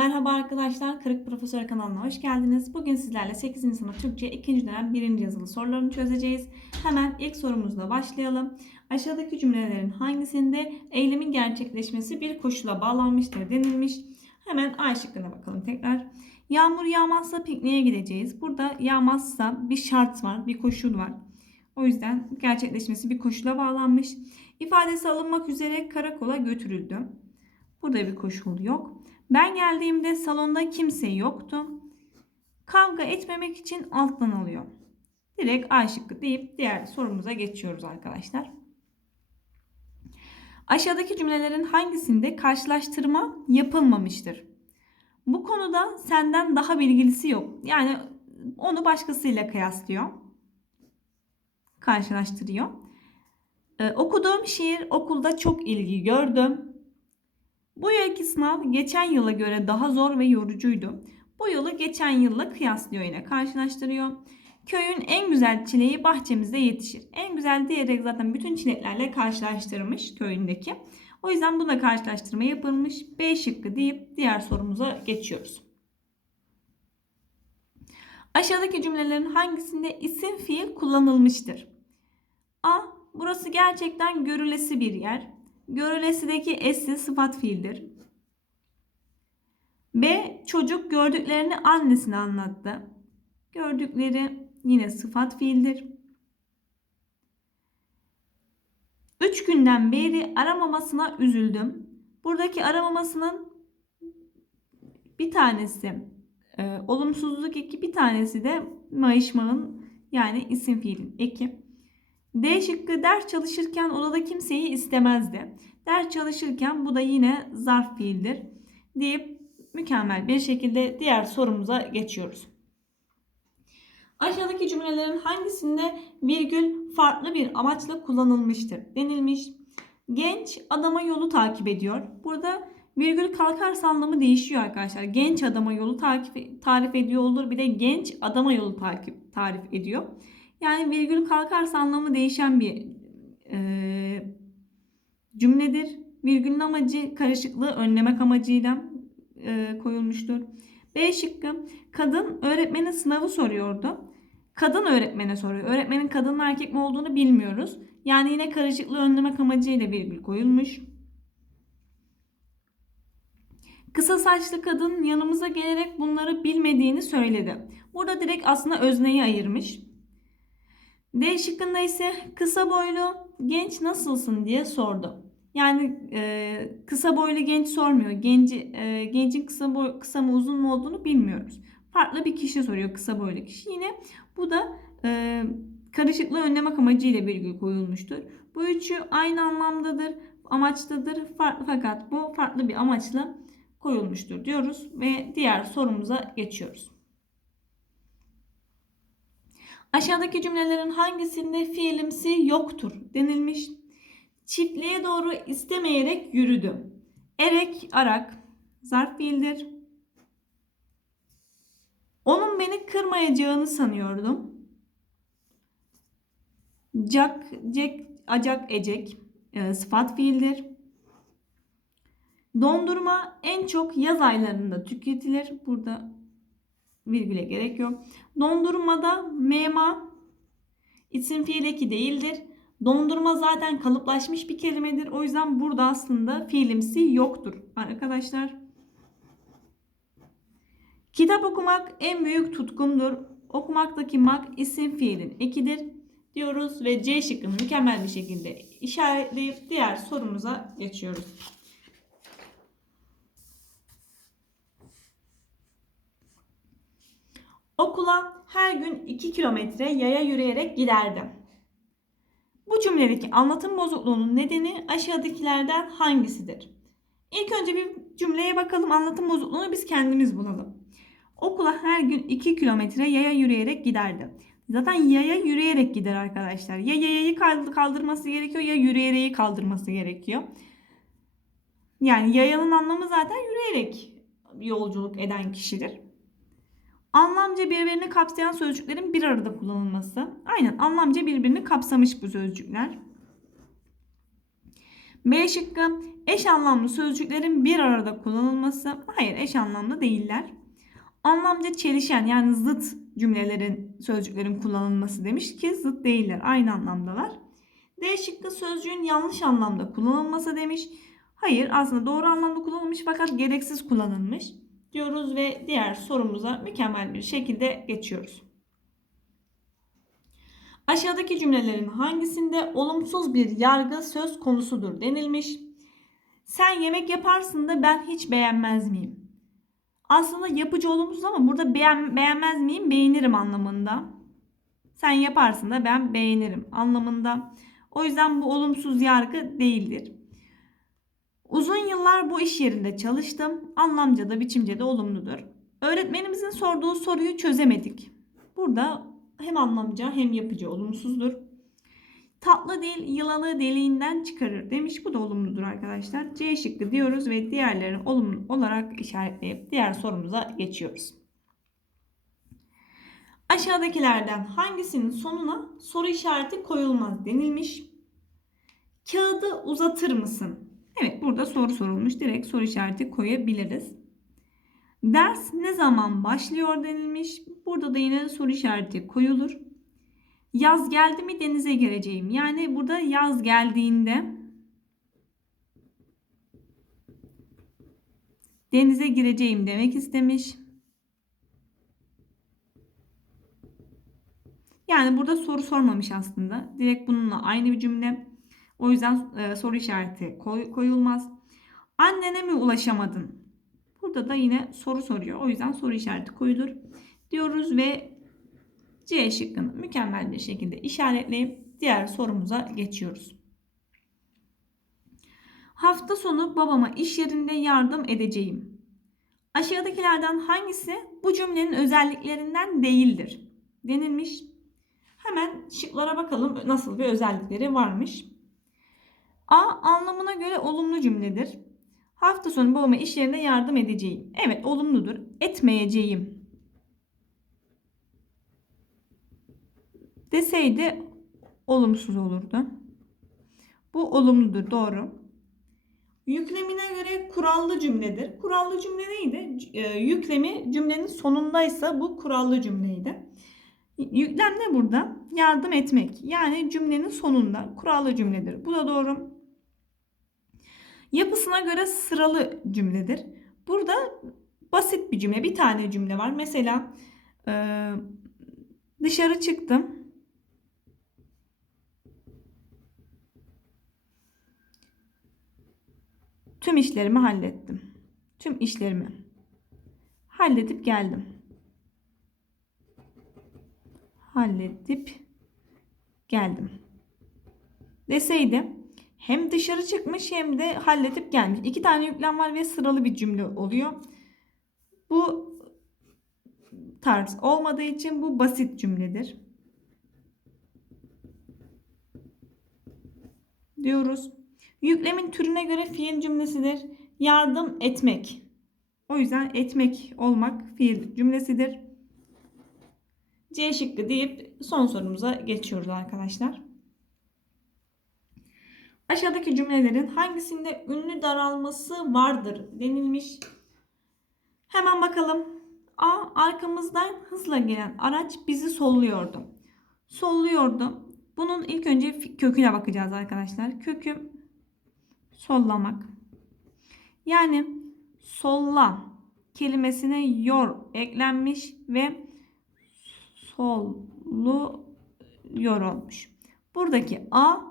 Merhaba arkadaşlar, Kırık Profesör kanalına hoş geldiniz. Bugün sizlerle 8. sınıf Türkçe 2. dönem 1. yazılı sorularını çözeceğiz. Hemen ilk sorumuzla başlayalım. Aşağıdaki cümlelerin hangisinde eylemin gerçekleşmesi bir koşula bağlanmıştır denilmiş. Hemen A şıkkına bakalım tekrar. Yağmur yağmazsa pikniğe gideceğiz. Burada yağmazsa bir şart var, bir koşul var. O yüzden gerçekleşmesi bir koşula bağlanmış. İfadesi alınmak üzere karakola götürüldü. Burada bir koşul yok. Ben geldiğimde salonda kimse yoktu. Kavga etmemek için alttan alıyor. Direkt A şıkkı deyip diğer sorumuza geçiyoruz arkadaşlar. Aşağıdaki cümlelerin hangisinde karşılaştırma yapılmamıştır? Bu konuda senden daha bilgilisi yok. Yani onu başkasıyla kıyaslıyor. Karşılaştırıyor. Ee, okuduğum şiir okulda çok ilgi gördüm. Bu yılki sınav geçen yıla göre daha zor ve yorucuydu. Bu yılı geçen yılla kıyaslıyor yine karşılaştırıyor. Köyün en güzel çileği bahçemizde yetişir. En güzel diyerek zaten bütün çileklerle karşılaştırmış köyündeki. O yüzden buna karşılaştırma yapılmış. B şıkkı deyip diğer sorumuza geçiyoruz. Aşağıdaki cümlelerin hangisinde isim fiil kullanılmıştır? A. Burası gerçekten görülesi bir yer. Görülesideki esi sıfat fiildir. B. Çocuk gördüklerini annesine anlattı. Gördükleri yine sıfat fiildir. Üç günden beri aramamasına üzüldüm. Buradaki aramamasının bir tanesi e, olumsuzluk eki bir tanesi de mayışmanın yani isim fiilin eki. D şıkkı ders çalışırken odada kimseyi istemezdi. Ders çalışırken bu da yine zarf fiildir deyip mükemmel bir şekilde diğer sorumuza geçiyoruz. Aşağıdaki cümlelerin hangisinde virgül farklı bir amaçla kullanılmıştır denilmiş. Genç adama yolu takip ediyor. Burada virgül kalkarsa anlamı değişiyor arkadaşlar. Genç adama yolu takip tarif ediyor olur. Bir de genç adama yolu takip tarif ediyor. Yani virgül kalkarsa anlamı değişen bir e, cümledir. Virgülün amacı karışıklığı önlemek amacıyla e, koyulmuştur. B şıkkı kadın öğretmenin sınavı soruyordu. Kadın öğretmene soruyor. Öğretmenin kadın erkek mi olduğunu bilmiyoruz. Yani yine karışıklığı önlemek amacıyla virgül koyulmuş. Kısa saçlı kadın yanımıza gelerek bunları bilmediğini söyledi. Burada direkt aslında özneyi ayırmış. D şıkkında ise kısa boylu genç nasılsın diye sordu. Yani e, kısa boylu genç sormuyor. Genci, e, gencin kısa, boy, kısa mı uzun mu olduğunu bilmiyoruz. Farklı bir kişi soruyor kısa boylu kişi. Yine bu da e, karışıklığı önlemek amacıyla virgül koyulmuştur. Bu üçü aynı anlamdadır, amaçtadır. Farklı fakat bu farklı bir amaçla koyulmuştur diyoruz ve diğer sorumuza geçiyoruz. Aşağıdaki cümlelerin hangisinde fiilimsi yoktur denilmiş. Çiftliğe doğru istemeyerek yürüdü. Erek, arak zarf fiildir. Onun beni kırmayacağını sanıyordum. Cak, cek, acak, ecek e, sıfat fiildir. Dondurma en çok yaz aylarında tüketilir. Burada virgüle gerek yok. Dondurmada mema isim fiil eki değildir. Dondurma zaten kalıplaşmış bir kelimedir. O yüzden burada aslında fiilimsi yoktur arkadaşlar. Kitap okumak en büyük tutkumdur. Okumaktaki mak isim fiilin ekidir diyoruz ve C şıkkını mükemmel bir şekilde işaretleyip diğer sorumuza geçiyoruz. Okula her gün 2 kilometre yaya yürüyerek giderdim. Bu cümledeki anlatım bozukluğunun nedeni aşağıdakilerden hangisidir? İlk önce bir cümleye bakalım anlatım bozukluğunu biz kendimiz bulalım. Okula her gün 2 kilometre yaya yürüyerek giderdi. Zaten yaya yürüyerek gider arkadaşlar. Ya yayayı kaldırması gerekiyor ya yürüyereği kaldırması gerekiyor. Yani yayanın anlamı zaten yürüyerek yolculuk eden kişidir. Anlamca birbirini kapsayan sözcüklerin bir arada kullanılması. Aynen anlamca birbirini kapsamış bu sözcükler. B şıkkı eş anlamlı sözcüklerin bir arada kullanılması. Hayır eş anlamlı değiller. Anlamca çelişen yani zıt cümlelerin sözcüklerin kullanılması demiş ki zıt değiller aynı anlamdalar. D şıkkı sözcüğün yanlış anlamda kullanılması demiş. Hayır aslında doğru anlamda kullanılmış fakat gereksiz kullanılmış diyoruz ve diğer sorumuza mükemmel bir şekilde geçiyoruz. Aşağıdaki cümlelerin hangisinde olumsuz bir yargı söz konusudur denilmiş. Sen yemek yaparsın da ben hiç beğenmez miyim? Aslında yapıcı olumsuz ama burada beğen, beğenmez miyim beğenirim anlamında. Sen yaparsın da ben beğenirim anlamında. O yüzden bu olumsuz yargı değildir. Uzun yıllar bu iş yerinde çalıştım. Anlamca da biçimce de olumludur. Öğretmenimizin sorduğu soruyu çözemedik. Burada hem anlamca hem yapıcı olumsuzdur. Tatlı dil yılanı deliğinden çıkarır demiş. Bu da olumludur arkadaşlar. C şıkkı diyoruz ve diğerlerini olumlu olarak işaretleyip diğer sorumuza geçiyoruz. Aşağıdakilerden hangisinin sonuna soru işareti koyulmaz denilmiş. Kağıdı uzatır mısın? Evet burada soru sorulmuş. Direkt soru işareti koyabiliriz. Ders ne zaman başlıyor denilmiş. Burada da yine soru işareti koyulur. Yaz geldi mi denize gireceğim. Yani burada yaz geldiğinde denize gireceğim demek istemiş. Yani burada soru sormamış aslında. Direkt bununla aynı bir cümle. O yüzden e, soru işareti koy, koyulmaz. Annene mi ulaşamadın? Burada da yine soru soruyor. O yüzden soru işareti koyulur. Diyoruz ve C şıkkını mükemmel bir şekilde işaretleyip diğer sorumuza geçiyoruz. Hafta sonu babama iş yerinde yardım edeceğim. Aşağıdakilerden hangisi bu cümlenin özelliklerinden değildir? Denilmiş. Hemen şıklara bakalım nasıl bir özellikleri varmış. A anlamına göre olumlu cümledir. Hafta sonu babama iş yerinde yardım edeceğim. Evet olumludur. Etmeyeceğim. Deseydi olumsuz olurdu. Bu olumludur. Doğru. Yüklemine göre kurallı cümledir. Kurallı cümle neydi? E, yüklemi cümlenin sonundaysa bu kurallı cümleydi. Yüklem ne burada? Yardım etmek. Yani cümlenin sonunda kurallı cümledir. Bu da doğru. Yapısına göre sıralı cümledir. Burada basit bir cümle. Bir tane cümle var. Mesela e, dışarı çıktım. Tüm işlerimi hallettim. Tüm işlerimi halledip geldim. Halledip geldim. Deseydi hem dışarı çıkmış hem de halledip gelmiş. İki tane yüklem var ve sıralı bir cümle oluyor. Bu tarz olmadığı için bu basit cümledir. Diyoruz. Yüklemin türüne göre fiil cümlesidir. Yardım etmek. O yüzden etmek olmak fiil cümlesidir. C şıkkı deyip son sorumuza geçiyoruz arkadaşlar. Aşağıdaki cümlelerin hangisinde ünlü daralması vardır denilmiş. Hemen bakalım. A. Arkamızdan hızla gelen araç bizi solluyordu. Solluyordu. Bunun ilk önce köküne bakacağız arkadaşlar. Kökü sollamak. Yani solla kelimesine yor eklenmiş ve sollu yor olmuş. Buradaki A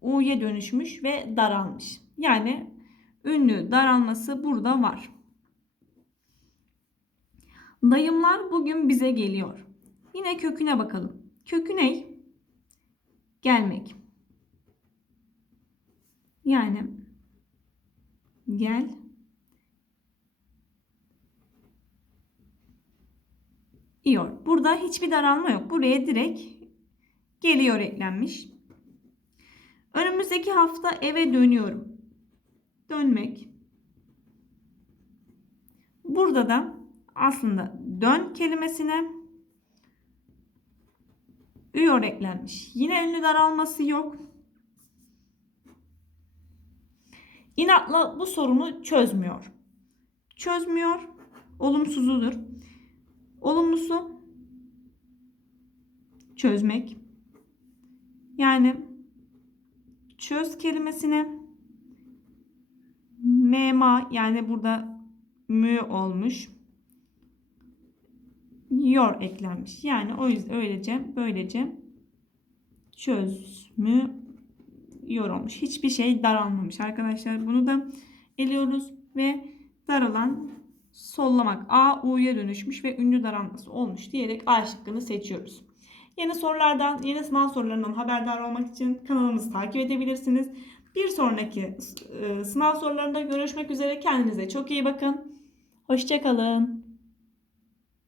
U'ya dönüşmüş ve daralmış. Yani ünlü daralması burada var. Dayımlar bugün bize geliyor. Yine köküne bakalım. Kökü ne? Gelmek. Yani gel İyor. Burada hiçbir daralma yok. Buraya direkt geliyor eklenmiş. Önümüzdeki hafta eve dönüyorum. Dönmek. Burada da aslında dön kelimesine üyor eklenmiş. Yine ünlü daralması yok. inatla bu sorunu çözmüyor. Çözmüyor. Olumsuzudur. Olumlusu çözmek. Yani çöz kelimesine mema yani burada mü olmuş. Yor eklenmiş. Yani o yüzden öylece böylece çözmü yor olmuş. Hiçbir şey daralmamış arkadaşlar. Bunu da eliyoruz ve daralan sollamak A U'ya dönüşmüş ve ünlü daralması olmuş diyerek A şıkkını seçiyoruz. Yeni sorulardan, yeni sınav sorularından haberdar olmak için kanalımızı takip edebilirsiniz. Bir sonraki e, sınav sorularında görüşmek üzere. Kendinize çok iyi bakın. Hoşçakalın.